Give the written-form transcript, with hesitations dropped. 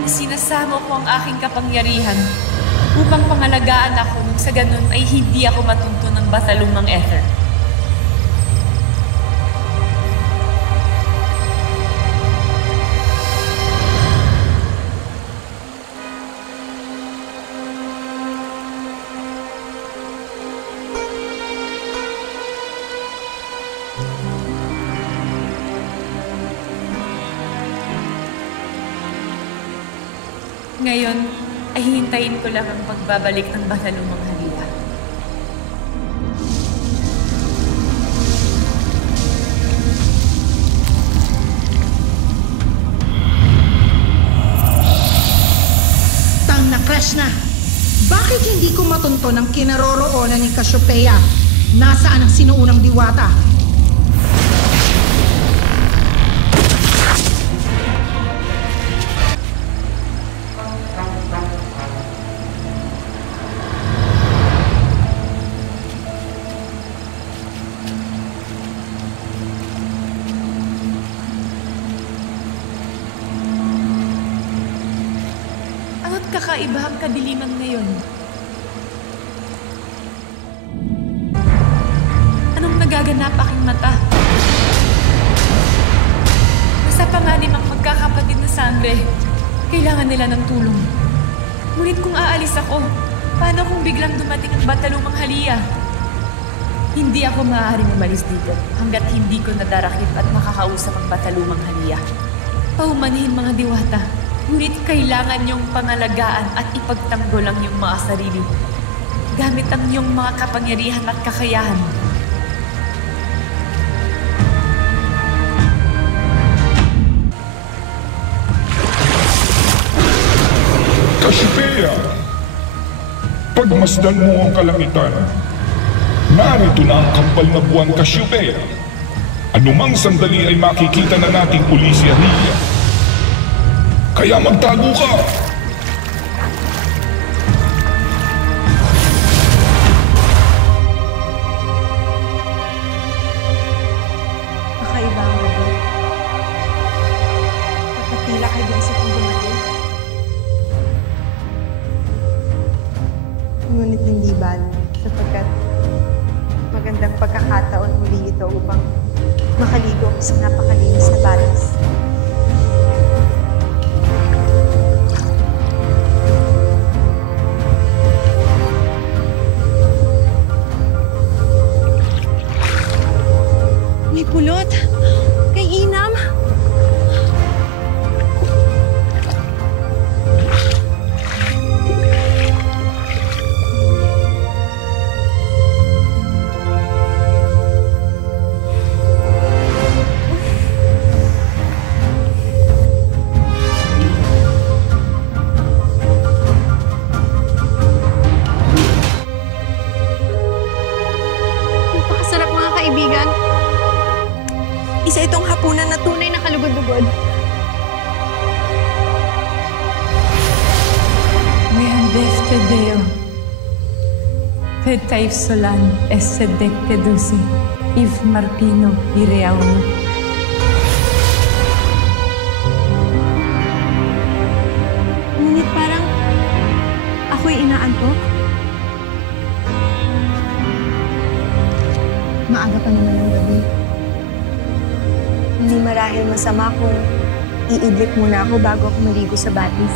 Isinasamo ko ang aking kapangyarihan upang pangalagaan ako nung sa ganun ay hindi ako matunto ng batalumang ether. Ngayon, ay hihintayin ko lang ang pagbabalik ng batalumang halila. Tang na crash na! Bakit hindi ko matunton ang kinaroroonan ni Cassiopeia? Nasaan ang sinuunang diwata? Kakaiba ang kadiliman ngayon. Anong nagaganap aking mata? Nasa panganib ang magkakapatid na sangre. Kailangan nila ng tulong. Ngunit kung aalis ako, paano kung biglang dumating ang batalumang haliya? Hindi ako maaaring umalis dito hanggat hindi ko nadarakip at makakausap ang batalumang haliya. Paumanhin mga diwata. Ngunit kailangan niyong pangalagaan at ipagtanggol ang iyong mga sarili gamit ang iyong mga kapangyarihan at kakayahan. Cassiopeia! Pagmasdan mo ang kalangitan, narito na ang kampal na buwan, Cassiopeia. Anumang sandali ay makikita na nating uli si Aria. Kaya magtago ka! Kakaiba ang gabi. Nakatila kay Vincent kung dumating. Ngunit hindi balo sapagkat magandang pagkakataon muli ito upang makaligo sa napakalinis na batas. May pulot! Kay Inam! Napakasarap mga kaibigan! Isa itong hapunan na tunay na kalugod-lugod. Meandef te Deo. Petay solan esedek te duse. Iv marpino ireauno. Ngunit parang ako'y inaantok. Maaga pa naman ang gabi. Hindi marahil masama kung iidlip muna ako bago ako maligo sa batis.